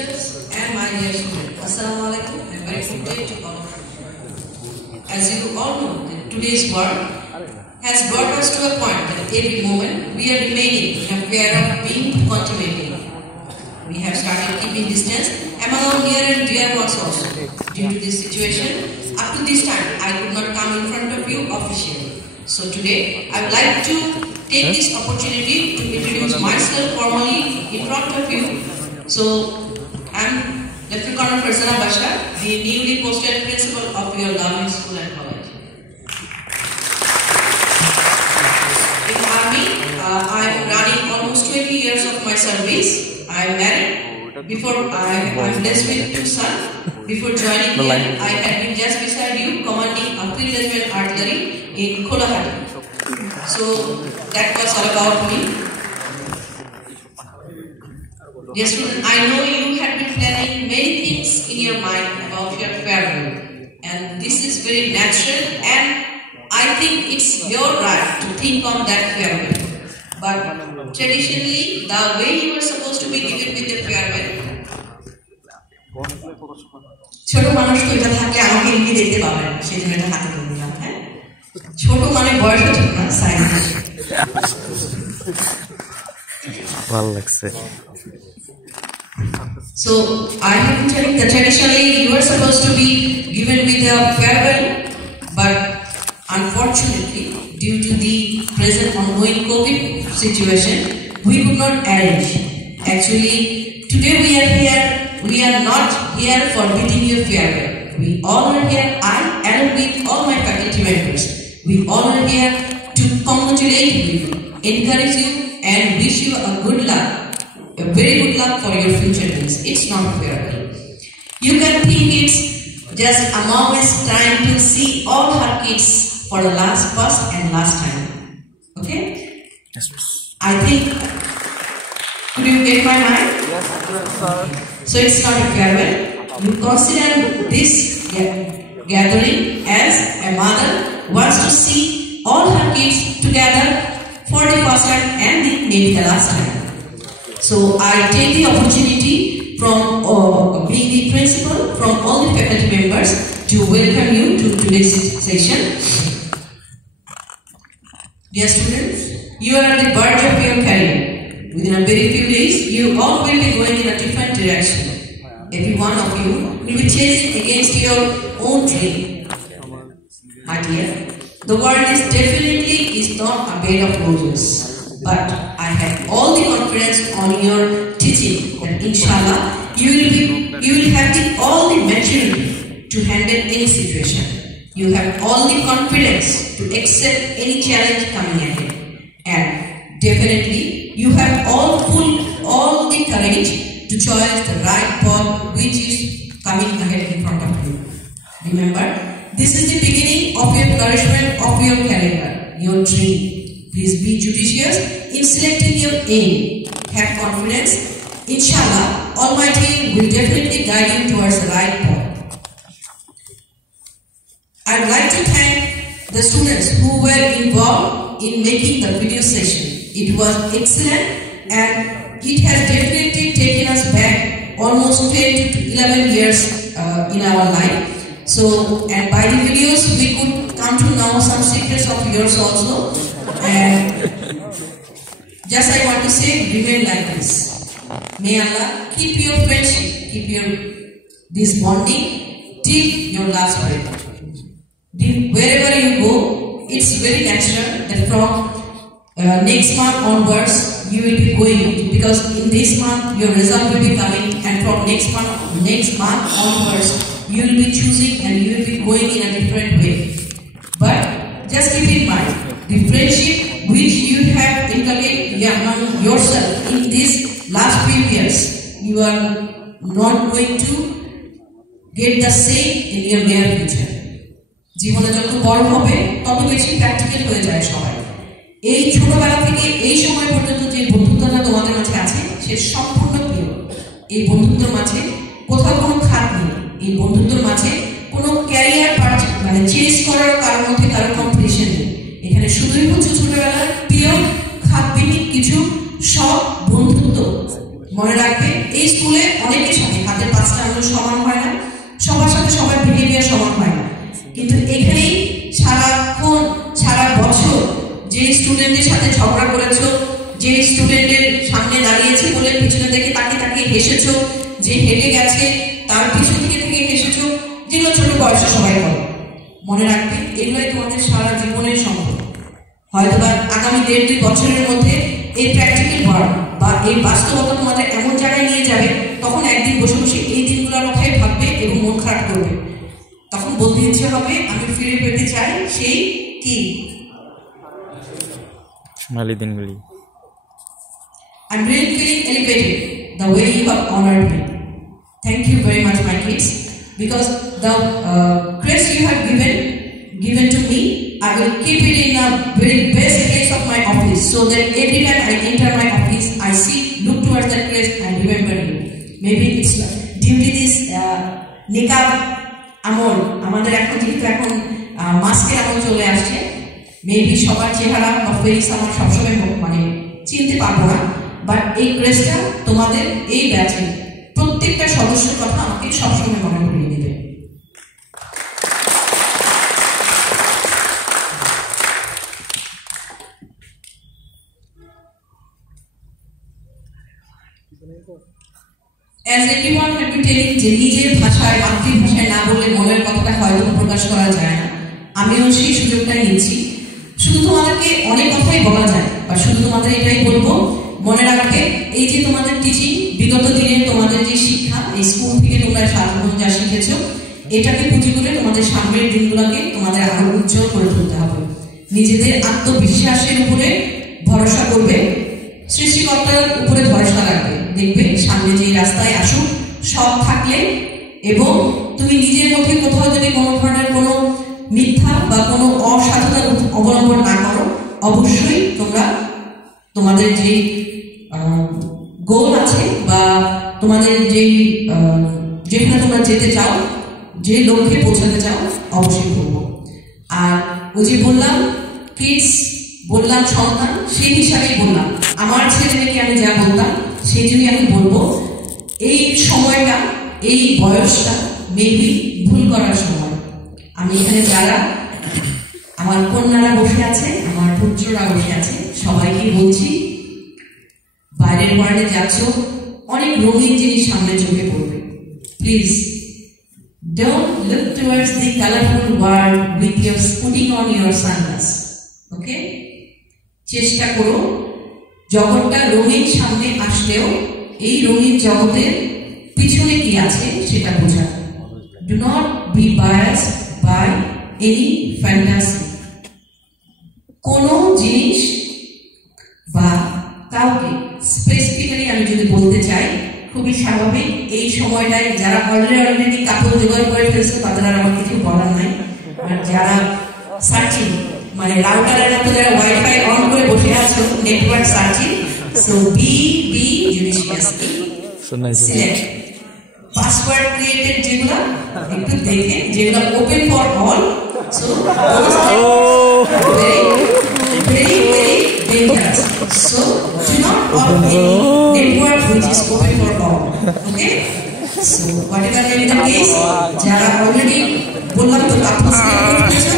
teachers and my dear students. Assalamu alaikum and very good day to all of you. As you all know, that today's world has brought us to a point that every moment we are remaining in a fear of being contaminated. We have started keeping distance among our near and dear ones also. Due to this situation, up to this time, I could not come in front of you officially. So today, I would like to take this opportunity to introduce myself formally in front of you. So, I am Lieutenant Colonel Farzana Bashar, the newly posted principal of your lovely school and college. In Army, I am running almost 20 years of my service. I am married. Before I am blessed with 2 sons. Before joining here, I had been just beside you, commanding a 3 regiment artillery in Kolahati. So that was all about me. Dear students, I know you have been planning many things in your mind about your farewell, and this is very natural, and I think it's your right to think on that farewell. But traditionally, the way you were supposed to be given with the farewell, ছোট মানুষ তো এটা থাকলে আমাকে এগিয়ে দেখতে পাবে না, সেই জন্য এটা হাতে করে দিলাম। হ্যাঁ, ছোট মানে বয়স ঠিক না, সাইজ ভালো লাগছে। So I have been telling that traditionally you were supposed to be given with a farewell, but unfortunately, due to the present ongoing COVID situation, we could not arrange. Actually, today we are here. We are not here for bidding you farewell. We all are here, I along with all my faculty members. We all are here to congratulate you, encourage you, and wish you a good luck, a very good luck for your future days. It's not a farewell. You can think it's just a moment's time to see all her kids for the first and last time. Okay? Yes, miss. I think, could you get my mind? Yes, sir. So it's not a farewell. You consider this gathering as a mother wants to see all her kids together for the first time and maybe the last time. So I take the opportunity from being the principal, from all the faculty members, to welcome you to today's session. Dear students, you are at the verge of your career. Within a very few days, you all will be going in a different direction. Every one of you will be chasing against your own dream. My dear, the world is not a bed of roses. But I have all the confidence on your teaching that inshallah you will have all the maturity to handle any situation. You have all the confidence to accept any challenge coming ahead. And definitely you have all the courage to choose the right path which is coming ahead in front of you. Remember, this is the beginning of your flourishment of your career, your dream. Please be judicious in selecting your aim. Have confidence. Inshallah, Almighty will definitely guide you towards the right path. I'd like to thank the students who were involved in making the video session. It was excellent and it has definitely taken us back almost 10 to 11 years in our life. So, and by the videos we could come to know some secrets of yours also. And just I want to say, remain like this. May Allah keep your friendship, keep this bonding till your last breath. Wherever you go, it's very natural that from next month onwards you will be going, because in this month your result will be coming, and from next month onwards you will be choosing and you will be going in a different way. But just keep in mind, the friendship which you have inculcated among yourself in these last few years, you are not going to get the same in your near future. জীবনে যত বড় হবে তত বেশি প্র্যাকটিক্যাল হয়ে যায় সবাই। এই ছোটবেলা থেকে এই সময় পর্যন্ত যে বন্ধুত্বটা তোমাদের মাঝে আছে সে সম্পূর্ণ প্রিয়। এই বন্ধুত্বের মাঝে কোথাও কোনো খাত নেই। এই বন্ধুত্বের মাঝে কোনো ক্যারিয়ার মানে চেঞ্জ করার কারোর মধ্যে কারো কম্পিটিশন নেই। এখানে শুধুই হচ্ছে ছোটবেলার প্রিয় খাতবিহীন কিছু সব বন্ধুত্ব মনে রাখবে এই স্কুলে অনেকের সাথে হাতের পাঁচটা আঙুল সমান হয় না, সবার সাথে সবার বিহেভিয়ার সমান হয় না, কিন্তু এখানেই সারাক্ষণ সারা বছর যে স্টুডেন্টদের সাথে ঝগড়া করেছো, যে স্টুডেন্টের সামনে দাঁড়িয়েছে বলে পিছনে দেখে তাকে তাকে হেসেছো, যে হেঁটে গেছে তার পিছন থেকে হেসেছো, যেগুলো ছোট বয়সে সবাই করে, মনে রাখবে এগুলোই তোমাদের সারা জীবনের সম্পদ। হয়তোবা আগামী 1.5-2 বছরের মধ্যে এই প্র্যাকটিক্যাল ওয়ার্ক বা এই বাস্তবতা তোমাদের এমন জায়গায় নিয়ে যাবে, তখন একদিন বসে বসে এই দিনগুলোর কথাই ভাববে এবং মন খারাপ করবে। তখন বলতে ইচ্ছে হবে আমি ফিরে পেতে চাই সেই কি সোনালী দিনগুলি। I'm really feeling elevated the way you have honored me. Thank you very much, my kids, because the crest you have given to me, I will keep it in a very best place of my office, so that every time I enter my office, I look towards that crest and remember you. Maybe it's due to this niqab আমল, আমাদের এখন যেহেতু এখন মাস্কের আমল চলে আসছে, মেবি সবার চেহারা বা ফেস আমার সবসময় মানে চিনতে পারবো না, বাট এই ক্রেস্টটা তোমাদের এই ব্যাচের প্রত্যেকটা সদস্যের কথা আমাকে সবসময় মনে করিয়ে দেবে। As everyone had been telling যে নিজের ভাষায় মাতৃভাষায় না বললে মনের কথাটা হয়তো প্রকাশ করা যায় না, আমিও সেই সুযোগটাই নিচ্ছি। শুধু তোমাদেরকে অনেক কথাই বলা যায়, বা শুধু তোমাদের এটাই বলবো, মনে রাখবে এই যে তোমাদের টিচিং, বিগত দিনে তোমাদের যে শিক্ষা, এই স্কুল থেকে তোমরা সাধারণ যা শিখেছো, এটাকে পুঁজি করে তোমাদের সামনের দিনগুলোকে তোমাদের আরো উজ্জ্বল করে তুলতে হবে। নিজেদের আত্মবিশ্বাসের উপরে ভরসা করবে, সৃষ্টিকর্তার উপরে ভরসা রাখবে, দেখবে সামনে যে রাস্তায় আসুক সব থাকলে, এবং তুমি নিজের মধ্যে কোথাও যদি কোনো ধরনের কোনো মিথ্যা বা কোনো অসাধুতা অবলম্বন না করো, অবশ্যই তোমরা তোমাদের যে গোল আছে বা তোমাদের যেখানে তোমরা যেতে চাও, যে লক্ষ্যে পৌঁছাতে চাও, অবশ্যই করবো। আর ওই যে বললাম কিডস, বললাম সন্তান, সেই হিসাবেই বললাম আমার ছেলে মেয়েকে আমি যা বলতাম সেই জন্যই আমি বলবো, এই সময়টা, এই বয়সটা মেবি ভুল করার সময়। আমি এখানে যারা আমার কন্যারা বসে আছে, আমার পুত্ররা বসে আছে, সবাইকে বলছি বাইরের ওয়ার্ল্ডে যাচ্ছ, অনেক রঙিন জিনিস সামনে চোখে পড়বে, please don't look towards the colorful world with your putting on your sunglasses, okay? চেষ্টা করো জগৎটা রঙিন সামনে আসলেও এই রঙিন জগতের পিছনে কি আছে সেটা বোঝা। Do not be biased by any fantasy. কোনো জিনিস বা কাউকে স্পেসিফিক্যালি আমি যদি বলতে চাই, খুবই স্বাভাবিক এই সময়টায় যারা অলরেডি কাপড় জোগাড় করে ফেলছে তাদের আর আমার কিছু বলার নাই, আর যারা সার্চিং মানে রাউটারের মতো যারা ওয়াইফাই অন করে বসে আছো, network searching, so be judiciously select password created যেগুলো একটু দেখে, যেগুলো open for all, so very dangerous, so do not opt any network which is open for all, okay? So whatever may be the case, যারা অলরেডি বললাম তো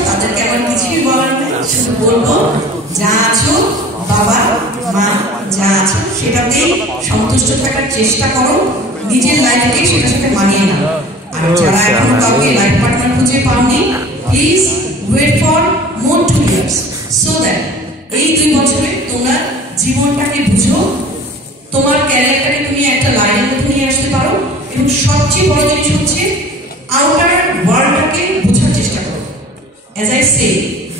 তাদেরকে আমার কিছুই বলার নেই, শুধু বলবো যা আছো বাবা মা যা আছো সেটাতেই সন্তুষ্ট থাকার চেষ্টা করো, নিজের লাইফকে সেটার সাথে মানিয়ে নাও। আর যারা এখনো কাউকে লাইফ পার্টনার খুঁজে পাওনি, please wait for more 2 years, so that এই 2 বছরে তোমরা জীবনটাকে বুঝো, তোমার ক্যারিয়ারটাকে তুমি একটা লাইনের মধ্যে নিয়ে আসতে পারো, এবং সবচেয়ে বড় জিনিস হচ্ছে আউটার ওয়ার্ল্ডটাকে বোঝার চেষ্টা করো। As I say,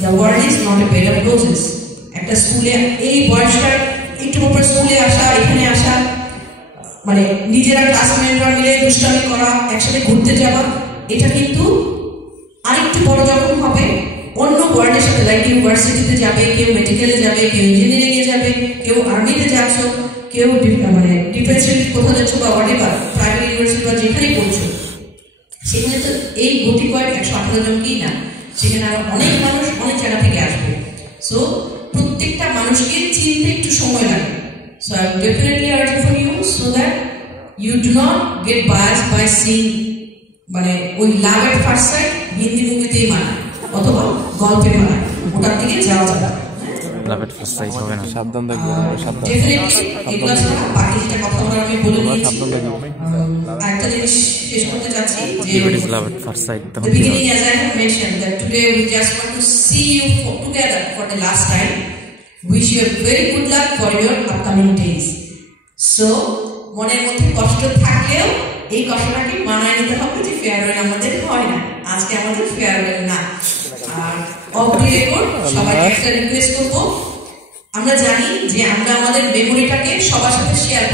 the world is not a bed of roses. একটা স্কুলে এই বয়সটা একটু পর স্কুলে আসা, এখানে আসা, মানে নিজেরা ক্লাসমেটরা মিলে দুষ্টামি করা, একসাথে ঘুরতে যাওয়া, এটা কিন্তু আরেকটু বড় যখন হবে অন্য ওয়ার্ল্ডের সাথে, লাইক ইউনিভার্সিটিতে যাবে, কেউ মেডিকেলে যাবে, কেউ ইঞ্জিনিয়ারিং এ যাবে, কেউ আর্মিতে যাচ্ছ, কেউ মানে ডিফেন্স কোথাও যাচ্ছ বা হোয়াটএভার প্রাইভেট ইউনিভার্সিটি বা যেখানেই পড়ছো, সেখানে তো এই গতি কয়েক 118 জনকেই না, সেখানে আরো অনেক মানুষ অনেক জায়গা থেকে আসবে। সো প্রত্যেকটা মানুষকে চিনতে একটু সময় লাগে, So I am definitely urging for you so that you do not get biased by seeing মানে ওই লাভ এট ফার্স্ট সাইট হিন্দি মুভিতেই মানায় অথবা গল্পে মানায় ওটার দিকে যাওয়া যাবে লাভ এট ফার্স্ট সাইট হবে না সাবধান থাকবে সাবধান ডেফিনেটলি এগুলা ছাড়া বাকিটা কথা আমি বলে দিয়েছি একটা জিনিস শেষ করতে যাচ্ছি যে it is love at first sight the beginning as I have mentioned that today we just want to see you together for the last time. Wish you a very good luck for your upcoming days. So মনের মধ্যে কষ্ট থাকলেও এই কষ্টটাকে মানায় নিতে হবে যে ফেয়ারওয়েল আমাদের হয় না আজকে আমাদের ফেয়ারওয়েল না আর অফ দি রেকর্ড সবাইকে একটা রিকোয়েস্ট করব আমরা জানি যে আমরা আমাদের মেমোরিটাকে সবার সাথে শেয়ার